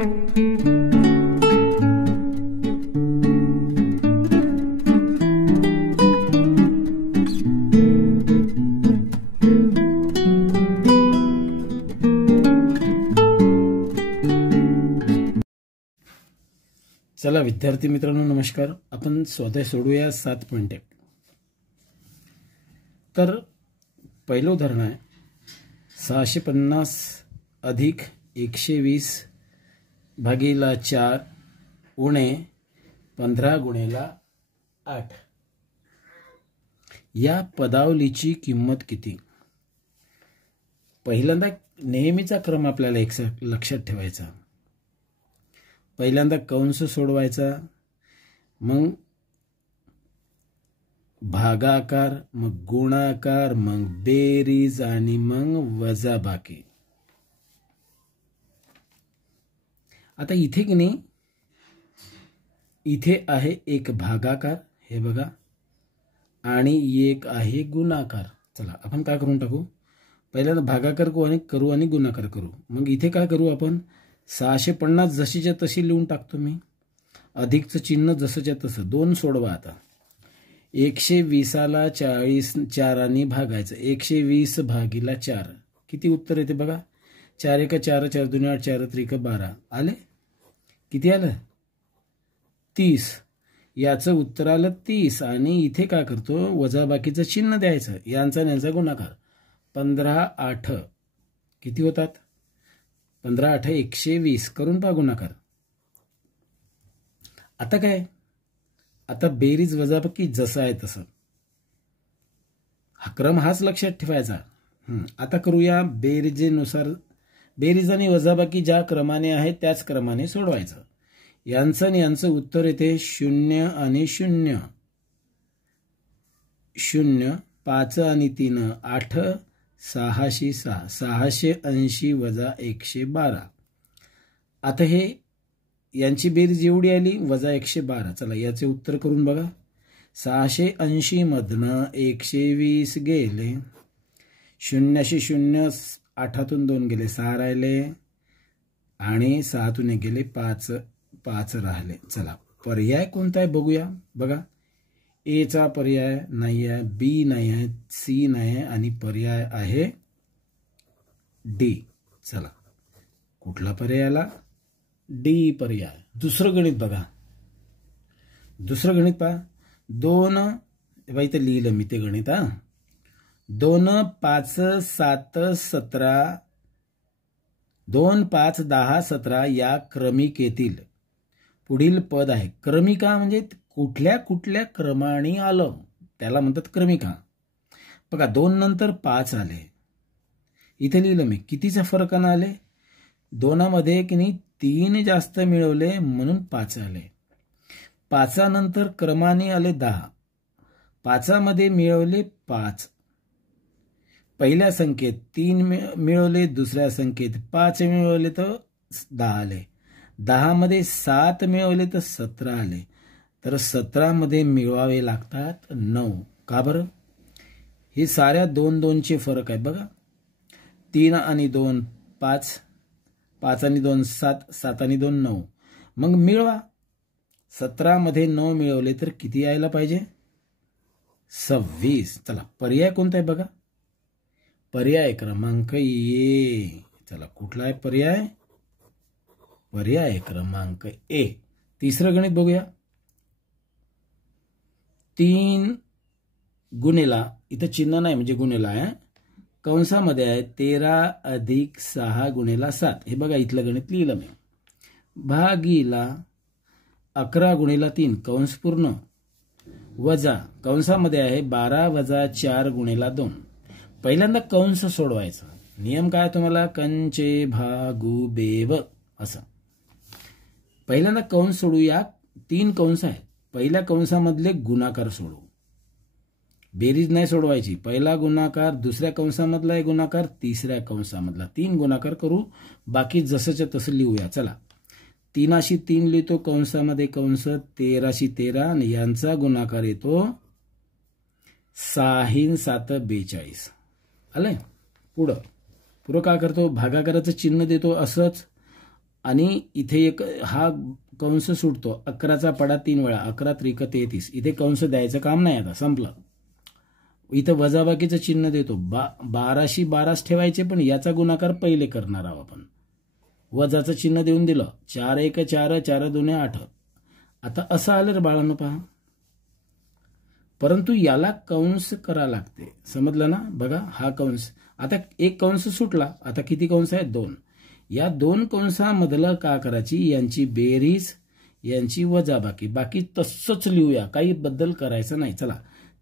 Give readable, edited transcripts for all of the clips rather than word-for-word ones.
चला विद्यार्थी मित्रांनो नमस्कार. आपण स्वाध्याय सोडूया 7.1. तर पहिलं उदाहरण आहे 650 अधिक 120 भागीला 4 उणे 15 गुणेला 8 या पदावलीची किंमत किती. पहिल्यांदा नेहमीचा क्रम आपल्याला एक लक्षात ठेवायचा. पहिल्यांदा कंस सोडवायचा, मग भागाकार, मग गुणाकार, मग बेरीज आणि मग वजाबाकी. आता इथे की नाही, इथे आहे एक भागाकार हे बघा आणि एक आहे गुणाकार. चला आपण काय करून टाकू, पहिल्यांदा भागाकार करू आणि गुणाकार करू. मग इथे काय करू आपण, 650 जशीच्या तशी लिहून टाकतो मी, अधिकचं चिन्ह जसंच्या तसं. 2 सोडवा. आता 120ला 4ने भागायचं. 120 भागीला 4 किती उत्तर येते बघा. 4 1 4 4 2 8 4 3 12 आले. किती आलं 30. याचं उत्तर आलं 30. आणि इथे काय करतो, वजाबाकीचं चिन्ह द्यायचं. यांचा यांचा गुणाकार. 15 8 किती होतात, 15 8 120 करून पहा गुणाकार. आता काय, आता बेरीज वजाबाकी जसं आहे तसं, हा क्रम हाच लक्षात ठेवायचा. आता करूया बेरीजेनुसार. बेरीज आणि वजाबाकी ज्या क्रमाने आहे त्याच क्रमाने सोडवायचं. यांचं आणि यांचं उत्तर येते 0 आणि 0 0. 5 आणि 3 8 606 680 वजा 112. आता हे यांची बेरीज एवढी आली वजा 112. चला याचे उत्तर करून बघा. 680 मधनं 120 गेले, 0 0 8तून 2 गेले 6 राहिले आणि 6तून 1 गेले 5 राहिले. चला पर्याय कोणता आहे बघूया. बघा ए चा पर्याय नाही आहे, बी नाही आहे, सी नाही आहे आणि पर्याय आहे डी. चला कुठला पर्याय आला, डी पर्याय. दुसरं गणित बघा. दुसरं गणित पहा. 2 बाई इथं लिहिलं मी ते गणित. 2 5 7 17 2 5 10 17 या क्रमिकेतील पुढील पद आहे. क्रमिका म्हणजे कुठल्या कुठल्या क्रमाने आलं त्याला म्हणतात क्रमिका. बघा 2 नंतर 5 आले, इथे लिहिलं मी. कितीचा फरकानं आले, 2मध्ये की नाही 3 जास्त मिळवले म्हणून 5 आले. 5 नंतर क्रमाने आले 10, 5मध्ये मिळवले 5. पहिल्या संख्येत 3 मिळवले, दुसऱ्या संख्येत 5 मिळवले तर 10 आले. 10मध्ये 7 मिळवले तर 17 आले. तर 17मध्ये मिळवावे लागतात 9. का बरं, हे साऱ्या 2 2 चे फरक आहे बघा. 3 आणि 2 5, 5 आणि 2 7, 7 आणि 2 9. मग मिळवा. 17मध्ये 9 मिळवले तर किती यायला पाहिजे, 26. चला पर्याय कोणता आहे बघा, पर्याय क्रमांक ए. चला कुठला आहे पर्याय, पर्याय क्रमांक ए. तिसरं गणित बघूया. 3 गुणेला, इथं चिन्ह नाही म्हणजे गुणेला आहे, कंसामध्ये आहे 13 अधिक 6 गुणेला 7. हे बघा इथलं गणित लिहिलं मी. भागीला 11 गुणेला 3 कंस पूर्ण वजा कंसामध्ये आहे 12 वजा 4 गुणेला 2. पहिल्यांदा कंस सोडवायचा. नियम काय तुम्हाला, कंचे भागू बेव असं. पहिल्यांदा कंस सोडूया. 3 कंस आहेत. पहिल्या कंसामधले गुणाकार सोडवू, बेरीज नाही सोडवायची. पहिला गुणाकार, दुसऱ्या कंसामधला गुणाकार, तिसऱ्या कंसामधला. 3 गुणाकार करू, बाकी जसंच्या तसं लिहूया. चला 3शी 3 लिहितो कंसामध्ये कंस, 13शी 13 आणि यांचा गुणाकार येतो 6 7 42. आलंय. पुढं काय करतो, भागाकाराचं चिन्ह देतो असंच आणि इथे एक हा कंस सुटतो. 11चा पाडा 3 वेळा, 11 त्रिक 33. इथे कंस द्यायचं काम नाही, आता संपलं. इथं वजाबाकीचं चिन्ह देतो. 12शी 12 ठेवायचे, पण याचा गुणाकार पहिले करणार आहोत आपण. वजाचं चिन्ह देऊन दिलं. 4 1 4, 4 2 8. आता असं आलं रे बाळांनो, पहा. परंतु याला कंस करा लागते, समजलं ना. बघा हा कंस, आता एक कंस सुटला. आता किती कंस आहेत? 2. या 2 कंसामधलं का करायची? यांची बेरीज, यांची वजाबाकी. बाकी तसंच लिहूया, काही बदल करायचं नाही. चला,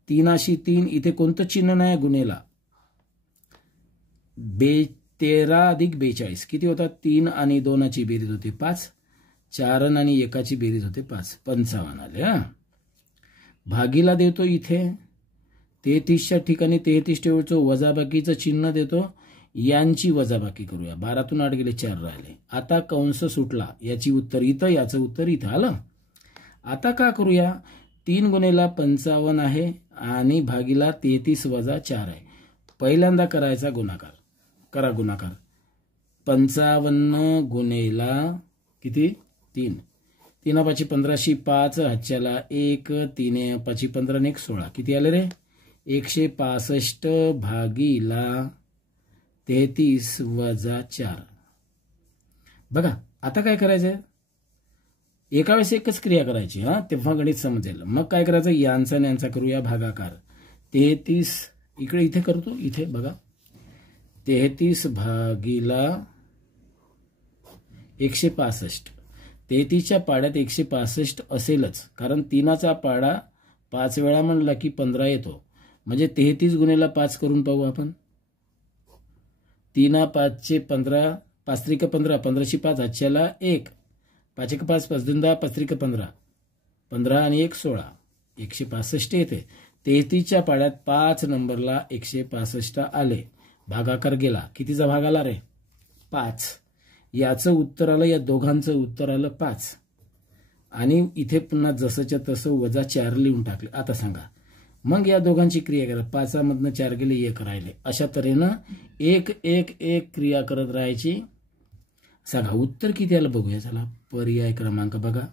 3शी 3, इथे कोणतं चिन्ह नाही गुणेला. 13 अधिक 42 किती होतात? 3 आणि 2ची बेरीज होते 5, 4 आणि 1ची बेरीज होते 5, 55 आले. हा, भागीला देतो इथे 33च्या ठिकाणी 33 ठेवायचो, वजाबाकीचं चिन्ह देतो, यांची वजाबाकी करूया. 12तून 8 गेले, 4 राहिले. आता कंस सुटला, याची उत्तर इथं, याचं उत्तर इथं आलं. आता का करूया? 3 गुणेला 55 आहे आणि भागीला 33 वजा 4 आहे. पहिल्यांदा करायचा गुणाकार. करा गुणाकार. 55 गुणेला किती? 3. 3 5 15शी 5, हातच्याला 1, 3 5 15 1 16. किती आले रे? 165 भागीला 33 वजा 4. बघा आता काय करायचं? एका वेळेस एकच क्रिया करायची, हा, तेव्हा गणित समजेल. मग काय करायचं? यांचा आणि यांचा करूया भागाकार. 33 इकडे इथे करतो, इथे बघा. 33 भागीला 165. 33च्या पाड्यात 165 असेलच, कारण 3चा पाडा 5 वेळा म्हणला की 15 येतो. म्हणजे 33 गुणेला 5 करून पाहू आपण. 3 5 15, 5 त्रिक 15, 15शी 5, हातच्याला 1, 5 1 5, 5 2 10, 5 त्रिक 15, 15 आणि 1 16, 165 येते. 33च्या पाड्यात 5 नंबरला 165 आले. भागाकार गेला. कितीचा भाग आला रे? 5. याचं उत्तर आलं, या दोघांचं उत्तर आलं 5. आणि इथे पुन्हा जसंच्या तसं वजा 4 लिहून टाकले. आता सांगा, मग या दोघांची क्रिया करा. 5मधनं 4 गेले, 1 राहिले. अशा तऱ्हेनं 1 1 1 क्रिया करत राहायची. सांगा उत्तर किती आलं बघूया. चला, पर्याय क्रमांक बघा.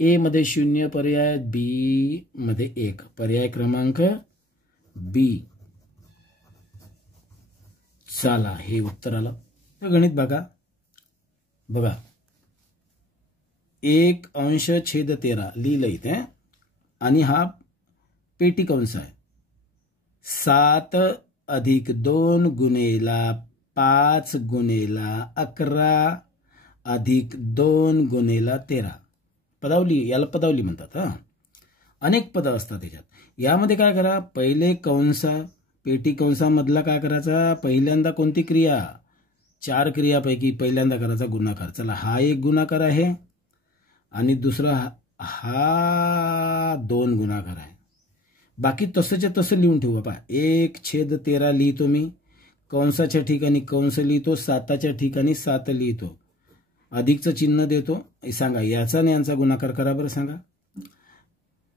ए मध्ये 0 पर्याय, बी मध्ये 1 पर्याय क्रमांक बी. चला, हे उत्तर आलं. गणित बघा. बघा, 1/13 लिहिलं इथे, आणि हा पेटी कंस आहे. 7 अधिक 2 गुणेला 5 गुणेला 11 अधिक 2 गुणेला 13. पदावली, याला पदावली म्हणतात. हा, अनेक पदं असतात त्याच्यात. यामध्ये काय करा? पहिले कंस, पेटी कंसामधला काय करायचा? पहिल्यांदा कोणती क्रिया? 4 क्रियापैकी पहिल्यांदा करायचा गुणाकार. चला, हा एक गुणाकार आहे आणि दुसरा हा 2 गुणाकार आहे. बाकी तसंच्या तसं लिहून ठेवू. बाबा 1/13 लिहितो मी, कंसाच्या ठिकाणी कंस लिहितो, 7च्या ठिकाणी 7 लिहितो, अधिकचं चिन्ह देतो. सांगा याचा आणि यांचा गुणाकार करा बरं. सांगा,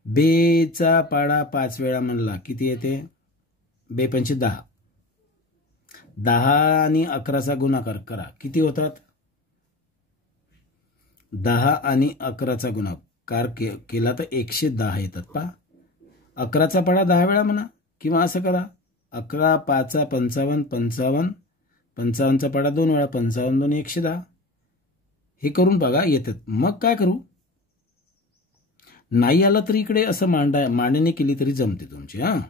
बेचा पाडा 5 वेळा म्हणला, किती येते? 2 5 10. 10 आणि 11चा गुणाकार करा, किती होतात? 10 आणि 11चा गुणाकार केला तर 110 येतात. पहा, 11चा पाडा 10 वेळा म्हणा, किंवा असं करा, 11 5 55, 55, 55चा पाडा 2 वेळा, 55 2 110. हे करून बघा, येतात. मग काय करू? नाही आलं तर इकडे असं मांडणी केली तरी जमते तुमची. हा,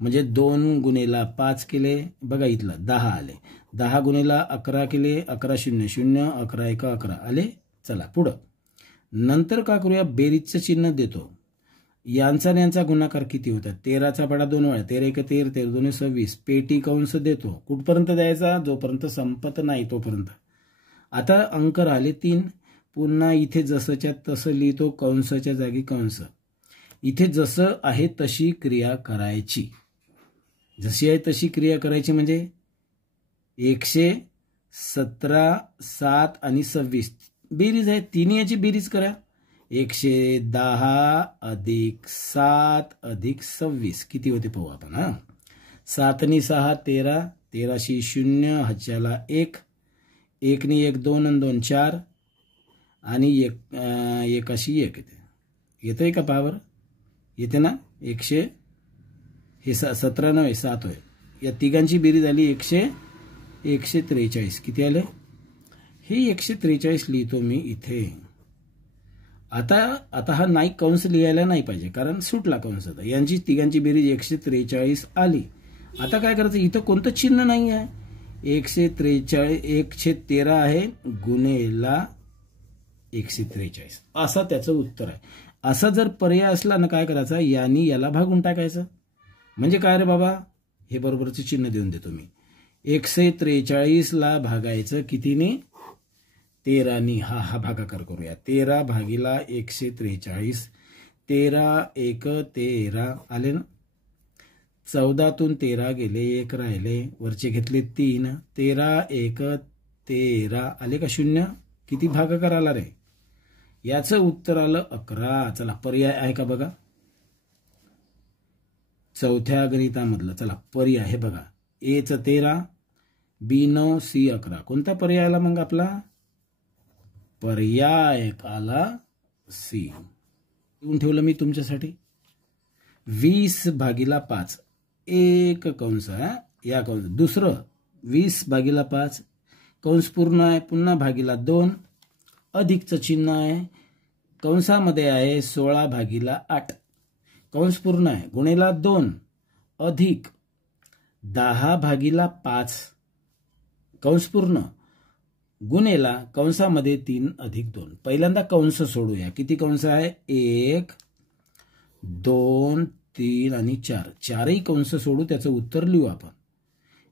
म्हणजे 2 गुणेला 5 केले, बघा इथलं 10 आले. 10 गुणेला 11 केले, 11 0 0, 11 1 11 आले. चला पुढं. नंतर काय करूया? बेरीजचं चिन्ह देतो. यांचा आणि यांचा गुणाकार किती होतात? 13चा पाडा 2 वेळा, 13 1 13, 13 2 26. पेटी कंस देतो. कुठपर्यंत द्यायचा? जोपर्यंत संपत नाही तोपर्यंत. आता अंक राहिले 3. पुन्हा इथे जसंच्या तसं लिहितो, कंसाच्या जागी कंस. इथे जसं आहे तशी क्रिया करायची. जशी आहे तशी क्रिया करायची म्हणजे 117, 7 आणि 26 बेरीज आहे. तिन्ही याची बेरीज करा. 110 अधिक 7 अधिक 26 किती होते पाहू आपण. हा, 7 आणि 6 13, 13शी 0, हातच्याला 1, 1 नी 1 2 आणि 2 4 आणि 1 अशी 1 येते. येतंय का पावर? येते ना. 100 हे 17 नव्हे 7 होय. या तिघांची बेरीज झाली 143. किती आले? हे 143 लिहितो मी इथे. आता हा नाही कंस लिहायला नाही पाहिजे कारण सुटला कंस. यांची तिघांची बेरीज 143 आली. आता काय करायचं? इथं कोणतं चिन्ह नाही आहे. 143 113 आहे गुणेला 143 असा त्याचं उत्तर आहे. असा जर पर्याय असला ना काय करायचा? यांनी याला भागून टाकायचं. म्हणजे काय रे बाबा? हे बरोबरचं चिन्ह देऊन देतो मी. 143 ला भागायचं कितीने? 13 नी. हा भागाकार करूया. 13 भागिला 143. 13 1 13 आले ना. 14 तून 13 गेले, 1 राहिले, वरचे घेतले 3. 13 1 13 आले का 0? किती भागाकार आला रे? याचं उत्तर आलं 11. चला पर्याय आहे का बघा. चौथ्या गणितामधलं चला पर्याय हे बघा. ए चं 13, बी 9, सी 11. कोणता पर्याय आला मग आपला? पर्याय आला सी. लिहून ठेवलं मी तुमच्यासाठी. 20 भागिला 5 एक कंस आहे या कंस. दुसरं 20 भागिला 5 कंस पूर्ण आहे, पुन्हा भागिला 2 अधिकचं चिन्ह आहे, कंसामध्ये आहे 16 भागिला 8 कंस पूर्ण आहे, गुणेला 2 अधिक 10 भागिला 5 कंस पूर्ण गुणेला कंसामध्ये 3 अधिक 2. पहिल्यांदा कंस सोडूया. किती कंस आहे? 1 2 3 आणि 4. चारही कंस सोडू, त्याचं उत्तर लिहू आपण.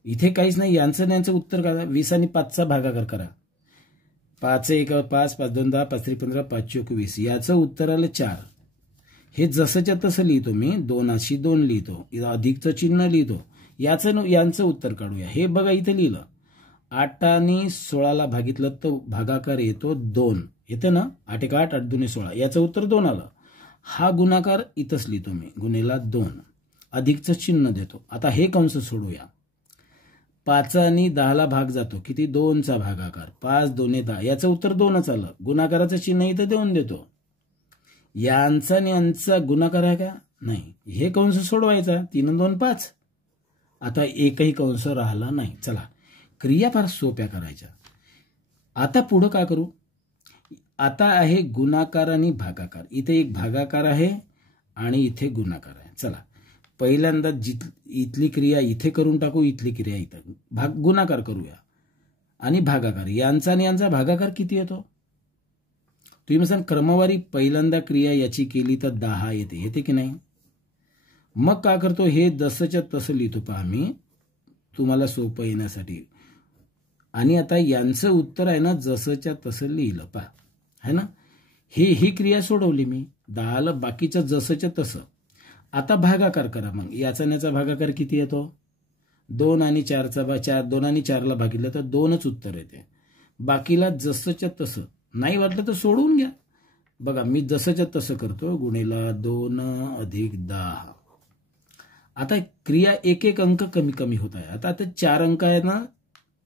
इथे काहीच नाही. यांचं उत्तर करा. 20 आणि 5चा भागाकार करा. 5 1 5 5 2 10 5 3 15 5 4 20. याचं उत्तर आलं 4. हे जसंच्या तसं लिहितो मी. 2 अशी 2 लिहितो, अधिकचं चिन्ह लिहितो. यांचं उत्तर काढूया. हे बघा इथे लिहिलं. 8 आणि 16ला भागितलं तर भागाकार येतो 2. येते ना. 8 1 8 8 2 16. याचं उत्तर 2 आलं. हा गुणाकार इथंच लिहितो मी. गुणेला 2 अधिकचं चिन्ह देतो. आता हे कंस सोडूया. 5 आणि 10ला भाग जातो. किती? 2चा भागाकार. 5 2 10. याचं उत्तर 2च आलं. गुणाकाराचं चिन्ह इथं देऊन देतो. यांचा आणि यांचा गुणाकार आहे का? नाही. हे कंस सोडवायचा. 3 2 5. आता एकही कंस राहिला नाही. चला क्रिया फार सोप्या करायच्या. आता पुढं काय करू? आता आहे गुणाकार आणि भागाकार. इथे एक भागाकार आहे आणि इथे गुणाकार आहे. चला पहिल्यांदा इथली क्रिया इथे करून टाकू, इथली क्रिया इथं गुणाकार करूया आणि भागाकार. यांचा आणि यांचा भागाकार किती येतो? तुम्ही म्हणसाल क्रमवारी पहिल्यांदा क्रिया याची केली तर 10 येते. येते की नाही? मग काय करतो? हे जसंच्या तसं लिहितो पहा मी तुम्हाला सोपं येण्यासाठी. आणि आता यांचं उत्तर आहे ना जसंच्या तसं लिहिलं पहा, है ना. ही क्रिया सोडवली मी. 10ला बाकीचं जसंच्या तसं. आता भागाकार करा. मग याचा याचा भागाकार किती येतो? 2 आणि 4चा 2 आणि 4ला भागितलं तर 2च उत्तर येते. बाकीला जसंच्या तसं. नाही वाटलं तर सोडवून घ्या. बघा मी जसंच्या तसं करतो. गुणेला 2 अधिक 10. आता क्रिया एक एक अंक कमी कमी होत आहे. आता 4 अंक आहे ना.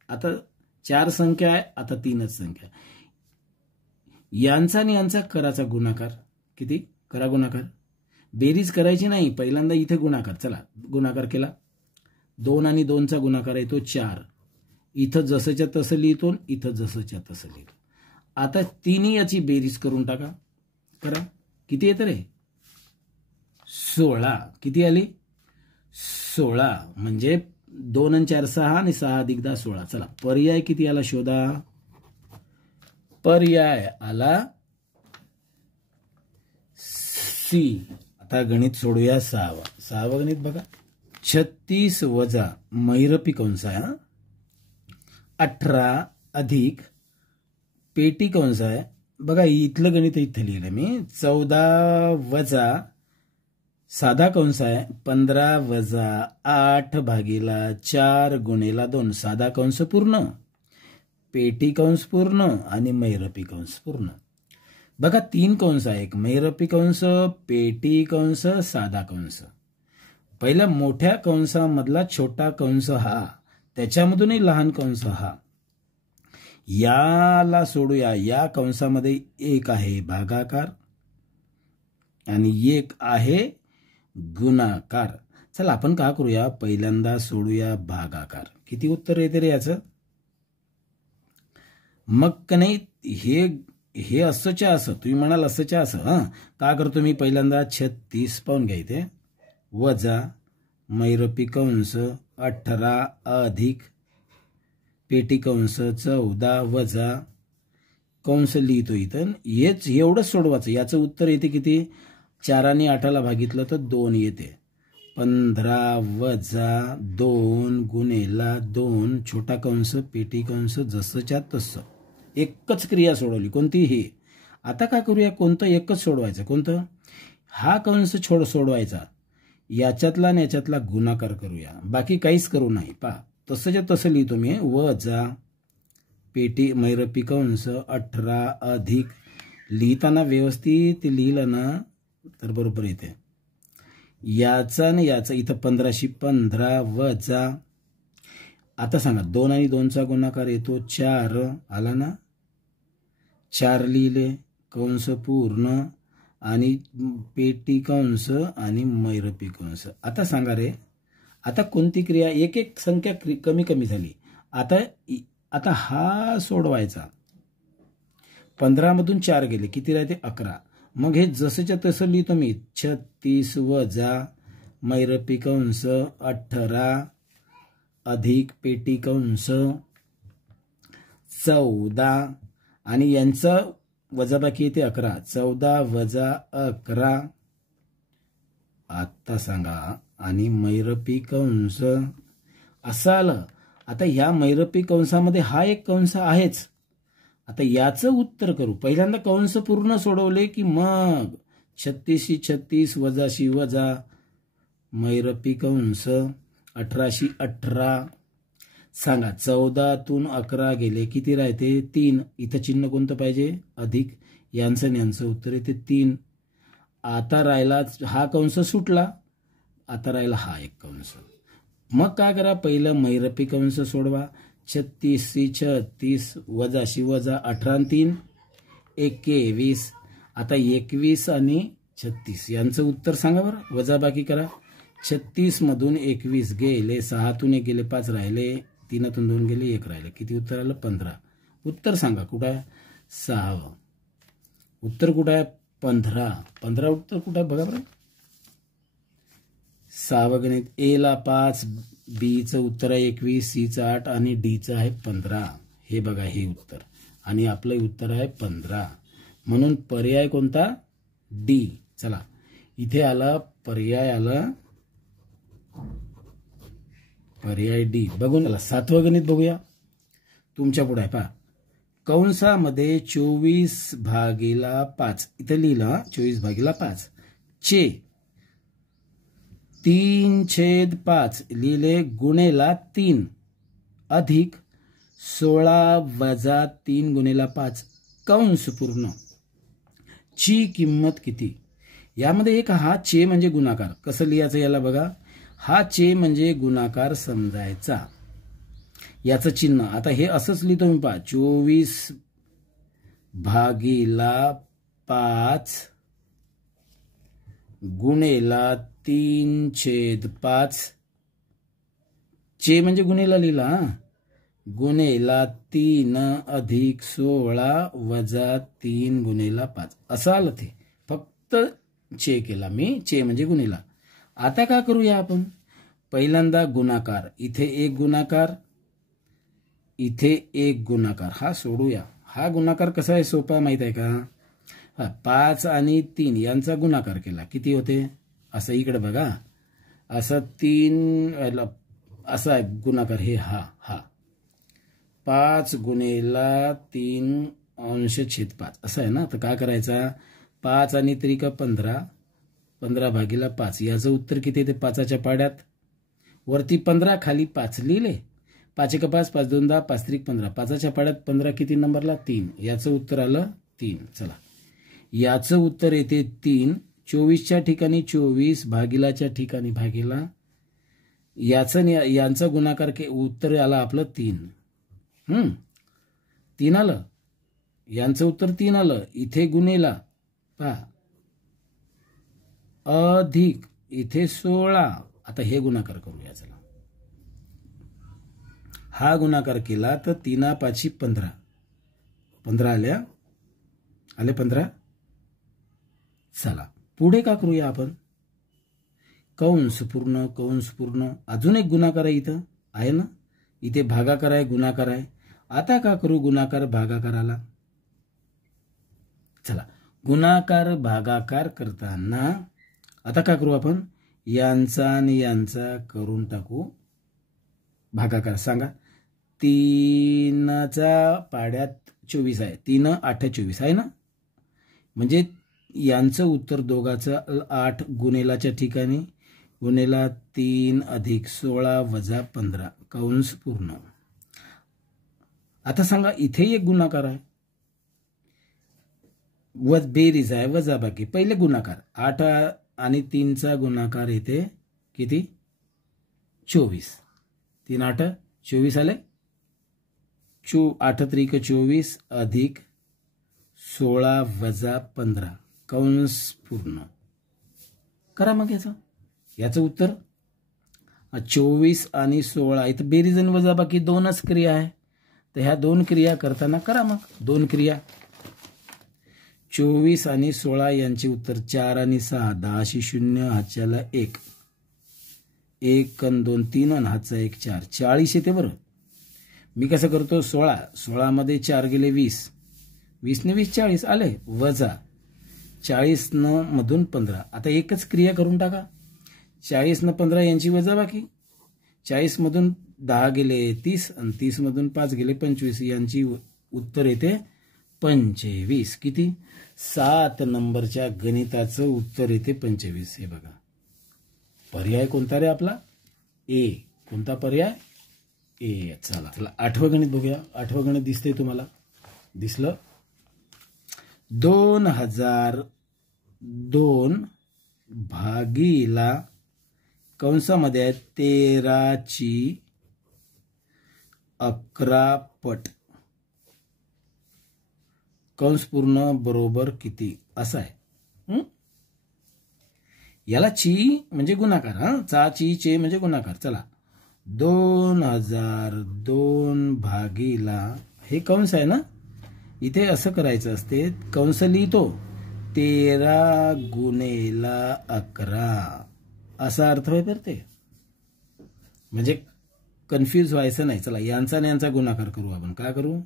आता 4 संख्या आहे. आता 3च संख्या. यांचा आणि यांचा कराचा गुणाकार. किती? करा गुणाकार. बेरीज करायची नाही. पहिल्यांदा इथे गुणाकार. चला गुणाकार केला. 2 आणि 2चा गुणाकार येतो 4. इथं जसंच्या तसं लिहितो, इथं जसंच्या तसं लिहितो. आता तिन्ही याची बेरीज करून टाका. करा. किती येतं रे? 16. किती आली? 16. म्हणजे 2 आणि 4 6 आणि 6 अधिक 10 16. चला पर्याय किती आला शोधा. पर्याय आला सी. आता गणित सोडूया. 6वं गणित बघा. 36 वजा मैरपी कंस आहे 18 अधिक पेटी कंस आहे. बघा इथलं गणित इथं लिहिलं मी. 14 वजा साधा कंस आहे 15 वजा 8 भागिला 4 गुणेला 2. साधा कंस पूर्ण, पेटी कंस पूर्ण आणि मैरपी कंस पूर्ण. बघा 3 कंस आहे. एक मैरपी कंस, पेटी कंस, साधा कंस. पहिल्या मोठ्या कंसामधला छोटा कंस हा, त्याच्यामधूनही लहान कंस हा. याला सोडूया. या कंसामध्ये एक आहे भागाकार आणि एक आहे गुणाकार. चला आपण का करूया, पहिल्यांदा सोडूया भागाकार. किती उत्तर येते रे याचं? मग का नाही हे असंच्या असं तुम्ही म्हणाल असंच्या असं. का करतो मी, पहिल्यांदा 36 पाहून घ्या इथे, वजा मैरपी कंस 18 अधिक पेटी कंस 14 वजा कंस लिहितो इथं. हेच एवढंच सोडवायचं. याचं उत्तर येते किती, 4 आणि 8ला भागितलं तर 2 येते. 15 वजा 2 गुणेला 2 छोटा कंस पेटी कंस जसंच्या तसं. एकच क्रिया सोडवली, कोणती ही. आता काय करूया, कोणतं एकच सोडवायचं. कोणतं, हा कंस सोडवायचा, याच्यातला आणि याच्यातला गुणाकार करूया, बाकी काहीच करू नाही. पहा तसंच्या तसं लिहितो मी, वजा पेटी मैरपी कंस 18 अधिक, लिहिताना व्यवस्थित लिहिलं ना तर बरोबर येते. याचा आणि याचा इथं 15 वजा, आता सांगा 2 आणि 2चा गुणाकार येतो 4, आला ना, 4 लिहिले कंस पूर्ण आणि पेटी कंस आणि मैरपी कंस. आता सांगा रे, आता कोणती क्रिया, एक एक संख्या कमी कमी झाली. आता हा सोडवायचा, 15 मधून 4 गेले, किती राहते 11. मग हे जसंच्या तसं लिहितो मी, 36 वजा मैरपी कंस 18 अधिक पेटी कंस 14 आणि यांचा वजाबाकी येते 11. 14 वजा 11. आता सांगा, आणि मैरपी कंस असं आलं. आता ह्या मैरपी कंसामध्ये हा एक कंस आहेच. आता याचं उत्तर करू. पहिल्यांदा कंस पूर्ण सोडवले की मग 36 36 वजाशी वजा मैरपी कंस 18 18. सांगा 14तून 11 गेले, किती राहते 3. इथं चिन्ह कोणतं पाहिजे, अधिक. यांचं यांचं उत्तर येते 3. आता राहिला हा कंस सुटला, आता राहिला हा एक कंस. मग काय करा, पहिलं मैरपी कंस सोडवा. 36 36 वजाशी वजा 18 आणि 3 21. आता 21 आणि 36 यांचं उत्तर सांगा बरं, वजाबाकी करा. 36 मधून 21 गेले, 6तून 1 गेले 5 राहिले, 3तून 2 गेले 1 राहिले, किती उत्तर आलं 15. उत्तर सांगा कुठं आहे, 6. उत्तर कुठं आहे 15. 15 उत्तर कुठं आहे बघा बरं. 6 गणित. ए ला 5, बीचं उत्तर आहे 21, सीचं 8 आणि डीचं आहे 15. हे बघा हे उत्तर, आणि आपलं उत्तर आहे 15. म्हणून पर्याय कोणता, डी. चला इथे आला पर्याय, आला पर्याय डी. बघून आला. 7वं गणित बघूया, तुमच्या पुढे आहे. पहा कंसामध्ये 24/5 इथे लिहिलं, 24/5 चे 3/5 लिहिले गुणेला 3 अधिक 16 वजा 3 गुणेला 5 कंस पूर्ण ची किंमत किती. यामध्ये एक हा चे म्हणजे गुणाकार. कसं लिहायचं याला बघा, हा चे म्हणजे गुणाकार समजायचा, याचं चिन्ह. आता हे असंच लिहितो मी, पहा 24/5 गुणेला 3/5 चे म्हणजे गुणेला लिहिला, गुणेला 3 अधिक 16 वजा 3 गुणेला 5 असं आलं. ते फक्त चे केला मी, चे म्हणजे गुणेला. आता काय करूया आपण, पहिल्यांदा गुणाकार, इथे एक गुणाकार, इथे एक गुणाकार, हा सोडूया. हा गुणाकार कसा आहे, सोपा माहित आहे का. 5 आणि 3 यांचा गुणाकार केला, किती होते, असं इकडे बघा, असं 3 असा गुणाकार, हे हा 5 गुणेला 3 अंश छेद 5 असं आहे ना. तर काय करायचा, 5 आणि 3 15, 15/5 याचं उत्तर किती येते, 5च्या पाड्यात, वरती 15 खाली 5 लिहिले, 5 1 5, 5 2 10, 5 3 15, 5च्या पाड्यात 15 किती नंबरला 3, याचं उत्तर आलं 3. चला याचं उत्तर येते 3. 24च्या ठिकाणी 24, भागिलाच्या ठिकाणी भागिला, याचं यांचा गुणाकार उत्तर आला आपलं 3. 3 आलं, यांचं उत्तर 3 आलं, इथे गुणेला पहा अधिक इथे 16. आता हे गुणाकार करूया. चला हा गुणाकार केला तर 3 5 15, 15 आले 15. चला पुढे का करूया आपण, कंस पूर्ण अजून एक गुणाकार आहे इथं आहे ना, इथे भागाकार आहे गुणाकार आहे. आता का करू गुणाकार भागाकाराला. चला गुणाकार भागाकार करताना आता का करू आपण, यांचा आणि यांचा करून टाकू भागाकार. सांगा 3च्या पाड्यात 24 आहे, 3 8 24 आहे ना, म्हणजे यांचं उत्तर दोघाचं 8 गुणेलाच्या ठिकाणी गुणेला 3 अधिक 16 वजा 15 कंस पूर्ण. आता सांगा इथे एक गुणाकार आहे, बेरीज आहे वजा बाकी. पहिले गुणाकार 8 आणि 3चा गुणाकार इथे किती 24, 3 8 24 आले, 8 त्रिक 24 अधिक 16 वजा 15 कंस पूर्ण. करा मग याचं उत्तर 24 आणि 16. इथं बेरीज आणि वजा बाकी 2च क्रिया आहे, तर ह्या 2 क्रिया करताना करा मग 2 क्रिया. 24 आणि 16 यांचे उत्तर 4 आणि 6 10 0 हातच्याला 1 1 आणि 2 3 आणि हातचा 1 4 40 येते. बरं मी कसं करतो 16 मध्ये 4 गेले 20, 20 ने 20 40 आले, वजा 40 न मधून 15. आता एकच क्रिया करून टाका, 40 न 15 यांची वजा बाकी, 40 मधून 10 गेले 30 आणि 30 मधून 5 गेले 25, यांची उत्तर येते 25. किती 7 नंबरच्या गणिताचं उत्तर येते 25. हे बघा पर्याय कोणता रे आपला ए. कोणता पर्याय ए. चला 8वं गणित बघूया. 8वं गणित दिसतंय तुम्हाला, दिसलं. 2002 भागीला कंसामध्ये आहे 13ची 11 पट कंस पूर्ण बरोबर किती असं आहे. याला ची म्हणजे गुणाकार, चा ची चे म्हणजे गुणाकार. चला 2002 भागीला हे कंस आहे ना, इथे असं करायचं असते, कंस लिहितो 13 गुणेला 11 असा अर्थ होय करते, म्हणजे कन्फ्यूज व्हायचं नाही. चला यांचा आणि यांचा गुणाकार करू आपण. काय करू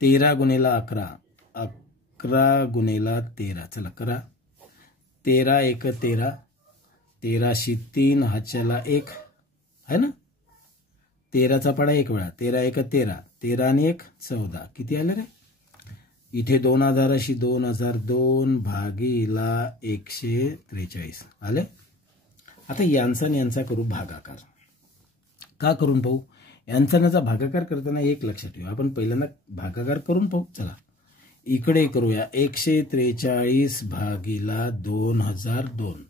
13 गुणेला 11 11 गुणेला 13. चला करा 13 1 13 13शी 3 हातच्याला 1 है ना, 13चा पाडा 1 वेळा, 13 1 13 13 आणि 1 14. किती आले रे इथे 2000शी 2002 भागीला 143 आले. आता यांचा आणि यांचा करू भागाकार. का करून पाहू, यांचा यांचा भागाकार करताना एक लक्षात ठेवा, आपण पहिल्यांदा भागाकार करून पाहू. चला इकडे करूया 143 भागीला 2002,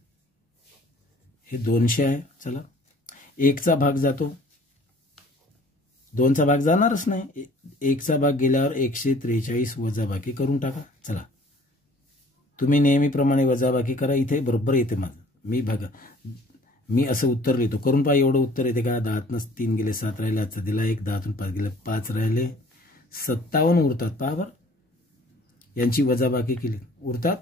हे 200 आहे. चला 1चा भाग जातो, 2चा भाग जाणारच नाही, 1चा भाग गेल्यावर 143 वजाबाकी करून टाका. चला तुम्ही नेहमीप्रमाणे वजाबाकी करा, इथे बरोबर येते माझं. मी असं उत्तर लिहितो, करून पहा एवढं उत्तर येते का. 10 3 गेले 7 राहिले, आजचा दिला 1, 10 5 गेले 5 राहिले, 57 उरतात. पहा बरं यांची वजाबाकी केली उरतात,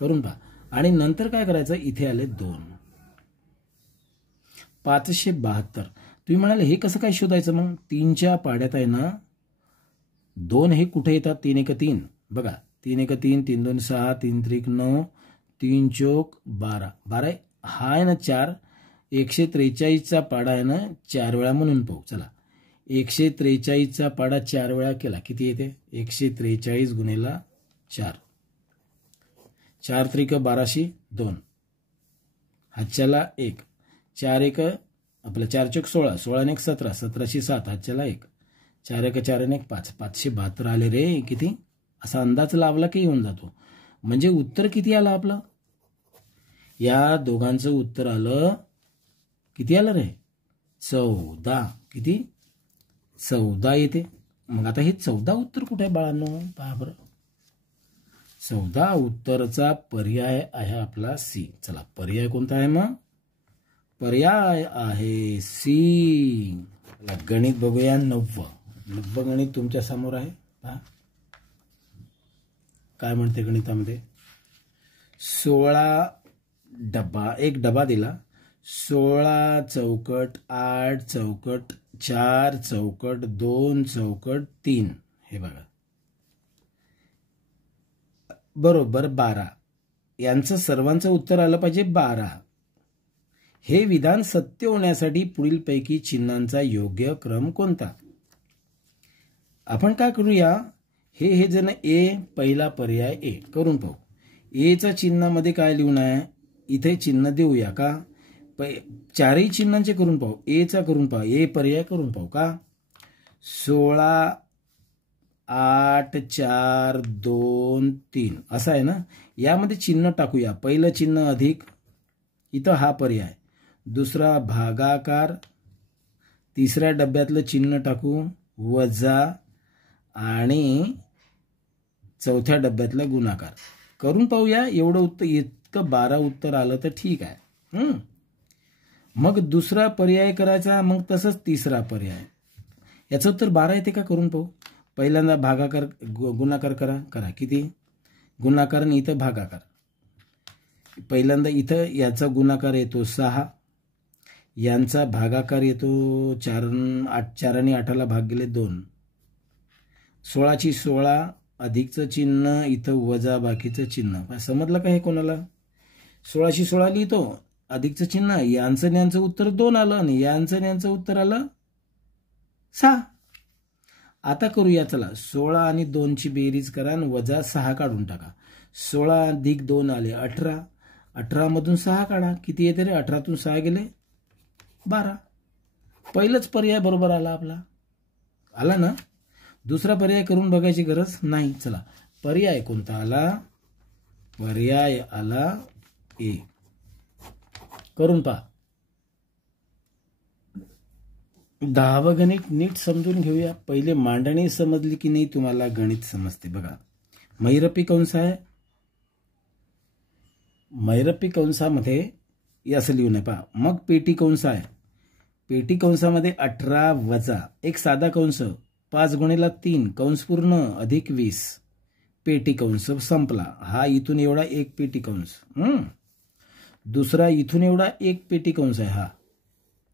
करून पहा. आणि नंतर काय करायचं, इथे आले 2 572. तुम्ही म्हणाले हे कसं काय शोधायचं, मग 3च्या पाड्यात आहे ना 2 हे कुठे येतात, 3 1 3 बघा, 3 1 3 3 2 6 3 3 9 3 चौक 12 12 हा आहे ना 4. 143चा पाडा आहे ना 4 वेळा म्हणून पाहू. चला 143चा पाडा 4 वेळा केला किती येते, 143 गुणेला 4 4 त्रिक 12शी 2 हातच्याला 1 4 1 आपलं 4 चौक 16 16 1 17 17शी 7 हातच्याला 1 4 1 4 1 5 572 आले रे. किती असा अंदाज लावला की येऊन जातो. म्हणजे उत्तर किती आलं आपलं, या दोघांचं उत्तर आलं किती आलं रे 14. किती 14 येते. मग आता हे 14 उत्तर कुठे आहे बाळांनो? पहा बरं, 14 उत्तरचा पर्याय आहे आपला सी. चला, पर्याय कोणता आहे मग? पर्याय आहे सी. गणित बघूया. 90 गणित तुमच्या समोर आहे. पहा काय म्हणते गणितामध्ये. 16 डबा, एक डबा दिला. 16 चौकट 8 चौकट 4 चौकट 2 चौकट 3. हे बघा, बरोबर 12. यांचं सर्वांचं उत्तर आलं पाहिजे 12. हे विधान सत्य होण्यासाठी पुढीलपैकी चिन्हांचा योग्य क्रम कोणता? आपण काय करूया, हे जण ए, पहिला पर्याय ए करून पाहू. एच्या चिन्हामध्ये काय लिहून आहे, इथे चिन्ह देऊया का? चारही चिन्हांचे करून पाहू. एचा करून पाहू, ए पर्याय करून पाहू का? 16 8 4 2 3 असं आहे ना. यामध्ये चिन्ह टाकूया. पहिलं चिन्ह अधिक, इथं हा पर्याय. दुसरा भागाकार, तिसऱ्या डब्यातलं चिन्ह टाकू वजा, आणि चौथ्या डब्यातला गुणाकार. करून पाहूया. एवढं उत्तर, इतकं 12 उत्तर आलं तर ठीक आहे. मग दुसरा पर्याय करायचा, मग तसंच तिसरा पर्याय. याचं उत्तर 12 येते का? करून पाहू. पहिल्यांदा भागाकार गुणाकार करा. किती? गुणाकार आणि इथं भागाकार. पहिल्यांदा इथं याचा गुणाकार येतो 6, यांचा भागाकार येतो 4 आणि 8ला भाग गेले 2. 16ची 16 अधिकचं चिन्ह, इथं वजा बाकीचं चिन्ह. समजलं का हे कोणाला? 16ची 16 लिहितो, अधिकचं चिन्ह, यांचं उत्तर 2 आलं आणि यांचं उत्तर आलं 6. आता करूया. चला, 16 आणि 2ची बेरीज करा आणि वजा 6 काढून टाका. 16 अधिक 2 आले 18. 18 मधून 6 काढा. किती येते रे? 18तून 6 गेले 12. पहिलंच पर्याय बरोबर आला आपला. आला ना? दुसरा पर्याय करून बघायची गरज नाही. चला, पर्याय कोणता आला? पर्याय आला ए. करून पहा. 10वं गणित नीट समजून घेऊया. पहिले मांडणी समजली की नाही तुम्हाला गणित समजते. बघा, महिरपी कंस आहे. महिरपी कंसामध्ये असं लिहून आहे पहा. मग पेटी कंस आहे. पेटी कंसामध्ये 18 वजा एक साधा कंस 5 गुणिले 3 कंस पूर्ण अधिक 20. पेटी कंस संपला. हा इथून एवढा एक पेटी कंस. दुसरा इथून एवढा एक पेटी कंस आहे. हा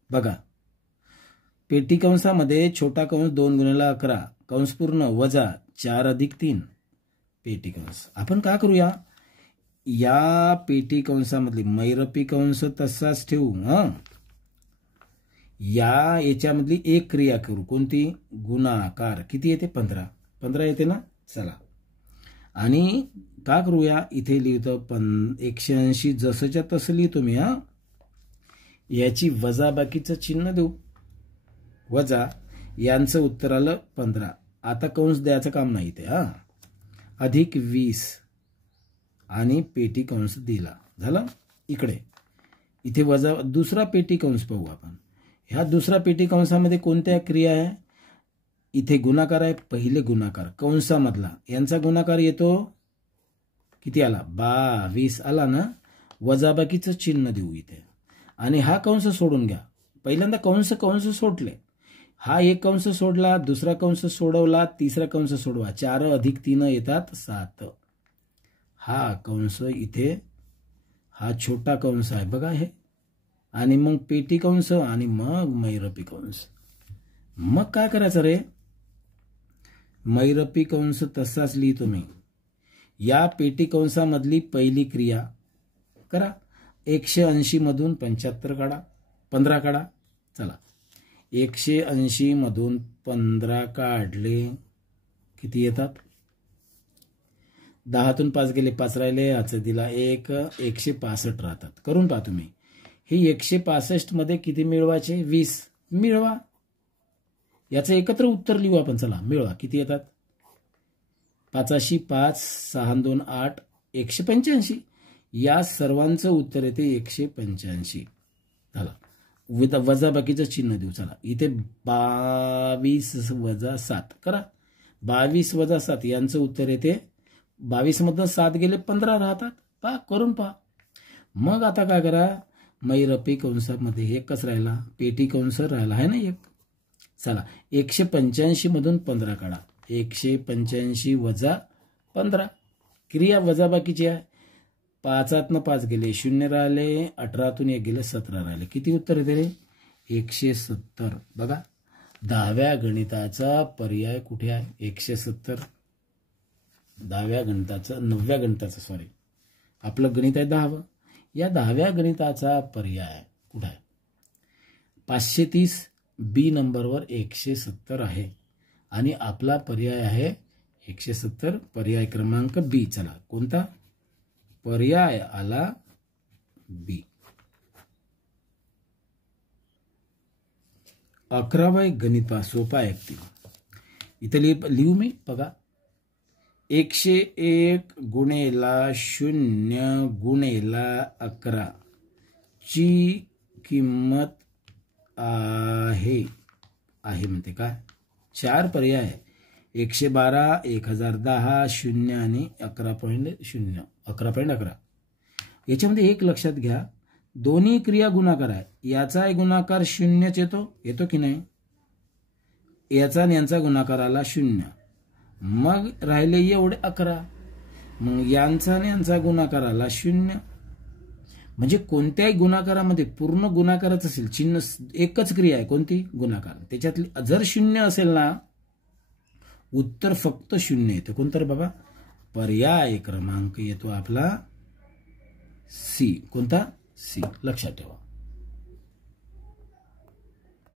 बघा, पेटी कंसामध्ये छोटा कंस 2 गुणिले 11 कंस पूर्ण वजा 4 अधिक 3 पेटी कंस. आपण काय करूया, या पेटी कंसामधली मैरपी कंस तसाच ठेवू. याच्यामधली एक क्रिया करू. कोणती? गुणाकार. किती येते? 15. 15 येते ना. चला, आणि का करूया, इथे लिहितो 180 जसंच्या तसं लिहितो मी. याची वजा बाकीचं चिन्ह देऊ. वजा, यांचं उत्तर आलं 15. आता कंस द्यायचं काम नाही ते. अधिक 20 आणि पेटी कंस दिला. झालं. इकडे इथे वजा. दुसरा पेटी कंस पाहू आपण. ह्या दुसरा पेटी कंसामध्ये कोणत्या क्रिया आहे? इथे गुणाकार आहे. पहिले गुणाकार कंसामधला, यांचा गुणाकार येतो किती आला? 22 आला ना. वजाबाकीचं चिन्ह देऊ इथे, आणि हा कंस सोडून घ्या. पहिल्यांदा कंस सोडले. हा एक कंस सोडला, दुसरा कंस सोडवला, तिसरा कंस सोडवा. 4 अधिक 3 येतात 7. हा कंस इथे, हा छोटा कंस आहे बघा हे, आणि मग पेटी कंस आणि मग मैरपी कंस. मग काय करायचं रे? मैरपी कंस तसाच लिहितो मी. या पेटी कंसामधली पहिली क्रिया करा. 180 मधून 75 काढा, 15 काढा. चला, 180 मधून 15 काढले किती येतात? 10तून 5 गेले 5 राहिले. याचं दिला 1. 165 राहतात. करून पहा तुम्ही. हे 165 मध्ये किती मिळवायचे? 20 मिळवा. याचं एकत्र उत्तर लिहू आपण. चला, मिळवा. किती येतात? 5 5 6 2 8 185. या सर्वांचं उत्तर येते 185. झालं. वजाबाकीचं चिन्ह देऊ. चला इथे 22 - 7 करा. 22 - 7 यांचं उत्तर येते 22 मधून 7 गेले 15 राहतात. पहा करून पहा. मग आता काय करा, मैरपी कंसामध्ये एकच राहिला, पेटी कंस राहिला आहे ना एक. चला 185 मधून 15 काढा. 185 वजा 15 क्रिया वजाबाकीची आहे. 5 5 गेले 0 राहिले, 18 1 गेले 17 राहिले. किती उत्तर येते रे? 170. बघा 10व्या गणिताचा पर्याय कुठे आहे? 170. 10व्या गणिताचं 9व्या गणिताचं सॉरी आपलं गणित आहे 10वं. या 10व्या गणिताचा पर्याय कुठे आहे? 530 बी नंबरवर 170 आहे आणि आपला पर्याय आहे 170. पर्याय क्रमांक बी. चला कोणता पर्याय आला? बी. 11वा गणित पहा, सोपा आहे अगदी. इथे लिहू मी. बघा 101 गुणेला 0 गुणेला 11 ची किंमत आहे म्हणते काय? 4 पर्याय आहे. 112, 1010, 0 आणि 11.0. 11.11. याच्यामध्ये एक लक्षात घ्या, दोन्ही क्रिया गुणाकार आहे. याचाही गुणाकार 0च येतो की नाही? याचा आणि यांचा गुणाकार आला 0. मग राहिले एवढे 11. मग यांचा आणि यांचा गुणाकार आला 0. म्हणजे कोणत्याही गुणाकारामध्ये पूर्ण गुणाकारच असेल, चिन्ह एकच क्रिया आहे कोणती? गुणाकार. त्याच्यातली जर 0 असेल ना, उत्तर फक्त 0 येतं. कोणतं रे बाबा? पर्याय क्रमांक येतो आपला सी. कोणता? सी. लक्षात ठेवा.